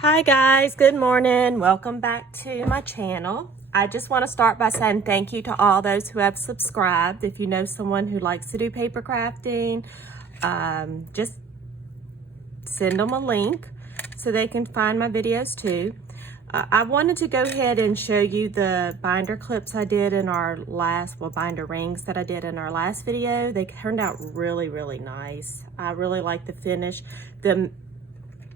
Hi guys, good morning. Welcome back to my channel. I just want to start by saying thank you to all those who have subscribed. If you know someone who likes to do paper crafting, just send them a link so they can find my videos too. I wanted to go ahead and show you the binder clips I did in our last, binder rings that I did in our last video. They turned out really nice. I really like the finish. The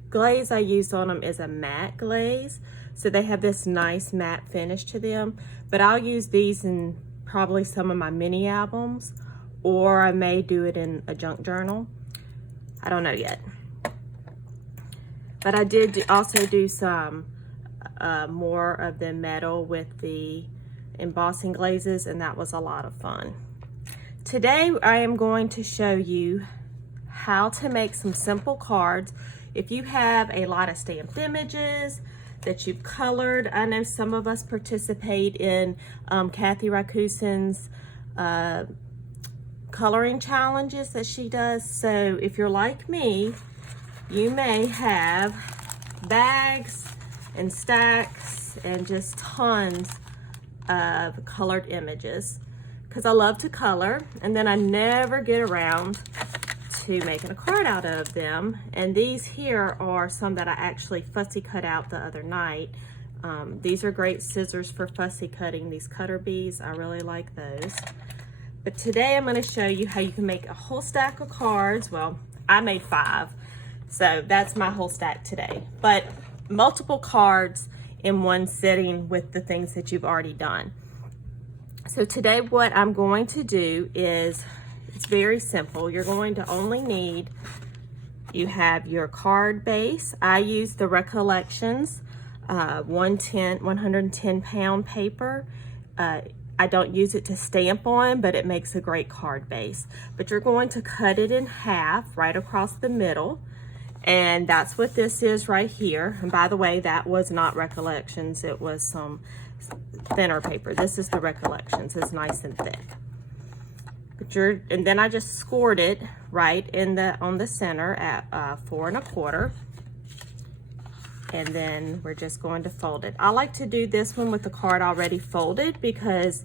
glaze I used on them is a matte glaze, so they have this nice matte finish to them, but I'll use these in probably some of my mini albums, or I may do it in a junk journal. I don't know yet. But I did also do some more of the metal with the embossing glazes, and that was a lot of fun. Today I am going to show you how to make some simple cards. If you have a lot of stamped images that you've colored, I know some of us participate in Kathy Rakusen's coloring challenges that she does. So if you're like me, you may have bags and stacks and just tons of colored images, because I love to color and then I never get around to making a card out of them. And these here are some that I actually fussy cut out the other night. These are great scissors for fussy cutting, these cutter bees. I really like those. But today I'm going to show you how you can make a whole stack of cards. Well, I made 5, so that's my whole stack today. But multiple cards in one sitting with the things that you've already done. So today what I'm going to do is, it's very simple. You're going to only need, you have your card base. I use the Recollections 110 pound paper. I don't use it to stamp on, but it makes a great card base. But you're going to cut it in half right across the middle. And that's what this is right here. And by the way, that was not Recollections. It was some thinner paper. This is the Recollections. It's nice and thick. And then I just scored it right in on the center at 4 1/4, and then we're just going to fold it. I like to do this one with the card already folded because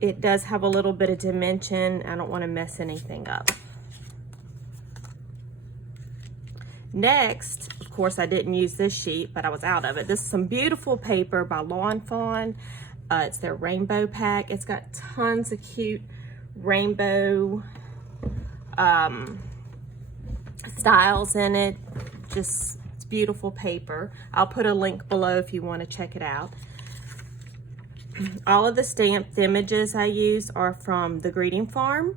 it does have a little bit of dimension. I don't want to mess anything up. Next, of course, I didn't use this sheet, but I was out of it. This is some beautiful paper by Lawn Fawn. It's their rainbow pack. It's got tons of cute rainbow styles in it. Just, it's beautiful paper. I'll put a link below if you want to check it out. All of the stamped images I use are from the Greeting Farm.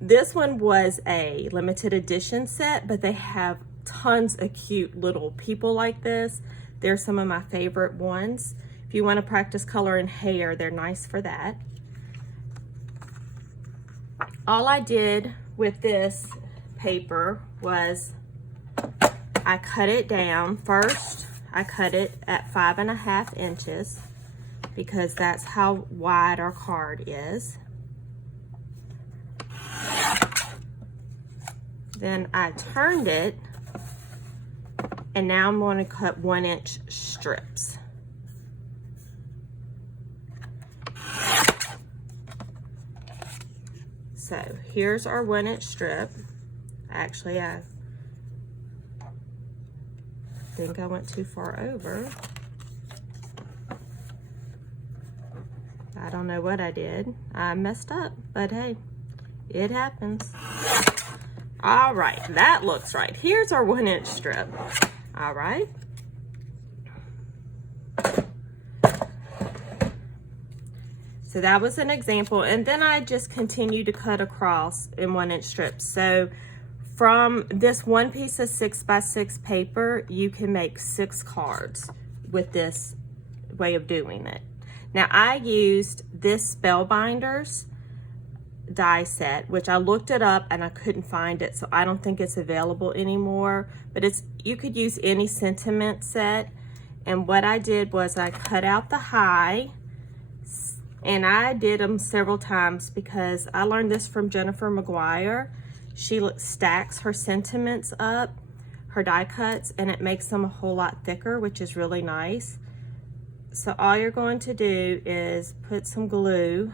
This one was a limited edition set, but they have tons of cute little people like this. They're some of my favorite ones. If you want to practice coloring hair, they're nice for that. All I did with this paper was I cut it down. First, I cut it at 5 1/2 inches because that's how wide our card is. Then I turned it, and now I'm going to cut 1 inch strips. So here's our 1 inch strip. Actually, I think I went too far over. I don't know what I did. I messed up, but hey, it happens. All right, that looks right. Here's our 1 inch strip. All right. So that was an example, and then I just continue to cut across in 1 inch strips. So from this one piece of 6 by 6 paper, you can make 6 cards with this way of doing it. Now I used this Spellbinders die set, which I looked it up and I couldn't find it, so I don't think it's available anymore, but you could use any sentiment set. And what I did was I cut out the high, and I did them several times because I learned this from Jennifer McGuire. She stacks her sentiments up her die cuts, and it makes them a whole lot thicker, which is really nice. So all you're going to do is put some glue,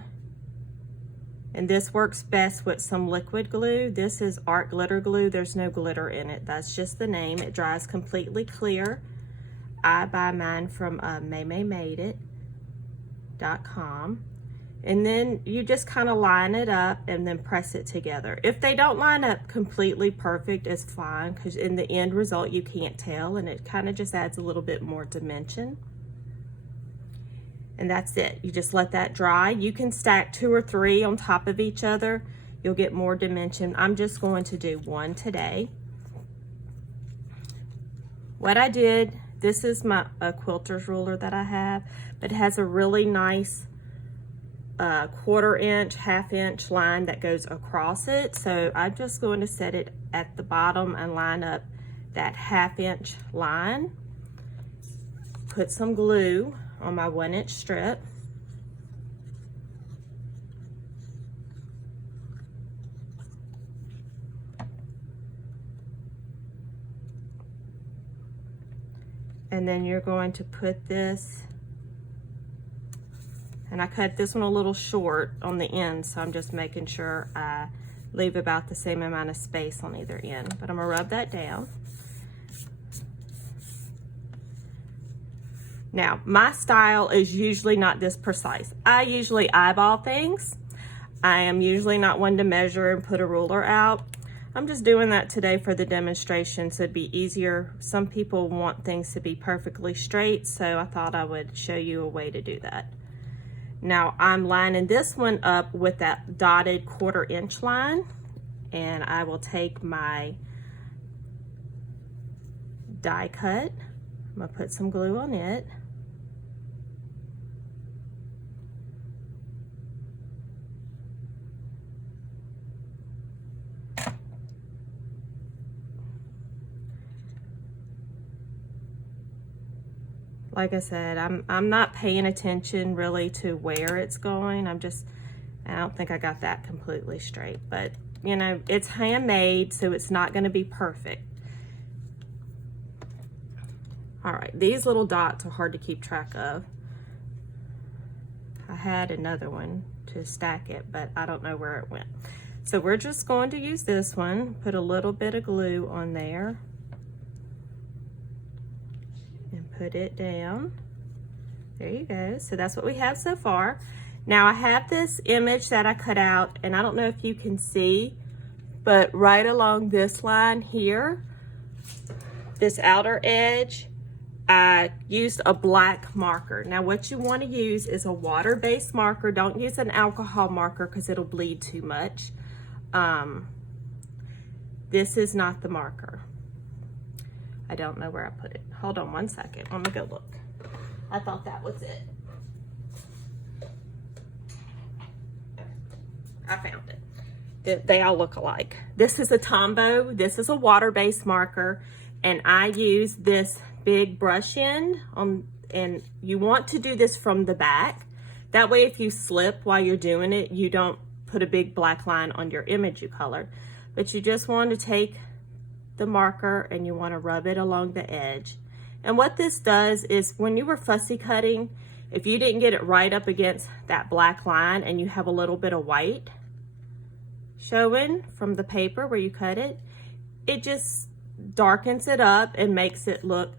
and this works best with some liquid glue. This is art glitter glue. There's no glitter in it. That's just the name. It dries completely clear. I buy mine from MayMayMadeIt.com. And then you just kind of line it up and then press it together. If they don't line up completely perfect, it's fine, because in the end result you can't tell, and it kind of just adds a little bit more dimension. And that's it. You just let that dry. You can stack 2 or 3 on top of each other. You'll get more dimension. I'm just going to do one today. What I did, this is my quilter's ruler that I have, but it has a really nice 1/4 inch, 1/2 inch line that goes across it. So I'm just going to set it at the bottom and line up that 1/2 inch line. Put some glue on my 1 inch strip. And then you're going to put this, and I cut this one a little short on the end, so I'm just making sure I leave about the same amount of space on either end. But I'm gonna rub that down. Now, my style is usually not this precise. I usually eyeball things. I am usually not one to measure and put a ruler out. I'm just doing that today for the demonstration, so it'd be easier. Some people want things to be perfectly straight, so I thought I would show you a way to do that. Now I'm lining this one up with that dotted 1/4 inch line, and I will take my die cut. I'm gonna put some glue on it. Like I said, I'm not paying attention really to where it's going. I don't think I got that completely straight, but you know, it's handmade, so it's not gonna be perfect. All right, these little dots are hard to keep track of. I had another one to stack it, but I don't know where it went. So we're just going to use this one, put a little bit of glue on there, put it down. There you go. So that's what we have so far. Now I have this image that I cut out, and I don't know if you can see, but right along this line here, this outer edge, I used a black marker. Now what you want to use is a water-based marker. Don't use an alcohol marker because it'll bleed too much. This is not the marker. I don't know where I put it. Hold on one second. I'm gonna go look. I thought that was it. I found it. They all look alike. This is a Tombow. This is a water-based marker, and I use this big brush end on, and you want to do this from the back. That way if you slip while you're doing it, you don't put a big black line on your image you colored. But you just want to take the marker and you want to rub it along the edge. And what this does is when you were fussy cutting, if you didn't get it right up against that black line and you have a little bit of white showing from the paper where you cut it, it just darkens it up and makes it look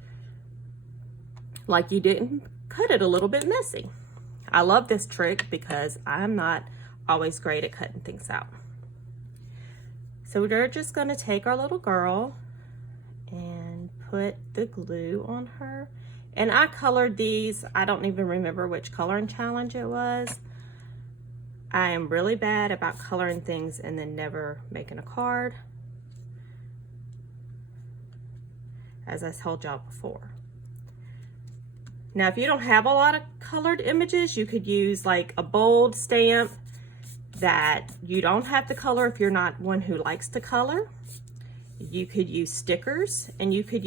like you didn't cut it a little bit messy. I love this trick because I'm not always great at cutting things out. So we're just going to take our little girl and put the glue on her. And I colored these. I don't even remember which coloring challenge it was. I am really bad about coloring things and then never making a card, as I told y'all before. Now, if you don't have a lot of colored images, you could use like a bold stamp that you don't have to color if you're not one who likes to color. You could use stickers, and you could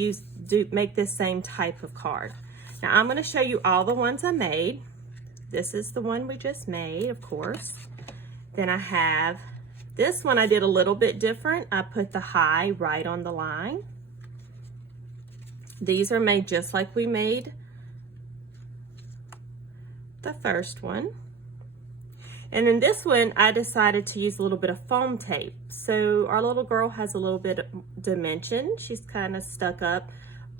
make this same type of card. Now I'm going to show you all the ones I made. This is the one we just made, of course. Then I have this one I did a little bit different. I put the high right on the line. These are made just like we made the first one. And in this one, I decided to use a little bit of foam tape. So our little girl has a little bit of dimension. She's kind of stuck up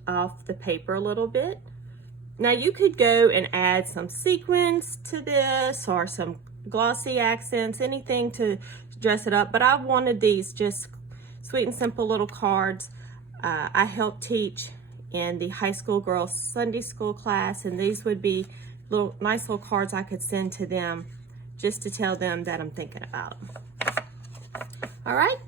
off the paper a little bit. Now you could go and add some sequins to this or some glossy accents, anything to dress it up. But I wanted these just sweet and simple little cards. I help teach in the high school girls Sunday school class, and these would be nice little cards I could send to them just to tell them that I'm thinking about them. All right.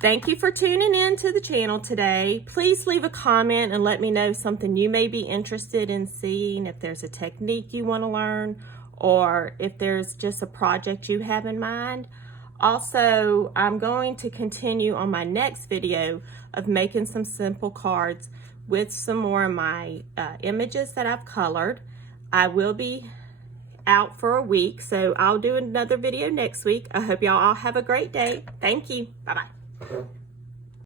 Thank you for tuning in to the channel today. Please leave a comment and let me know something you may be interested in seeing, if there's a technique you want to learn, or if there's just a project you have in mind. Also, I'm going to continue on my next video of making some simple cards with some more of my images that I've colored. I will be out for a week, so I'll do another video next week. I hope y'all all have a great day. Thank you. Bye-bye.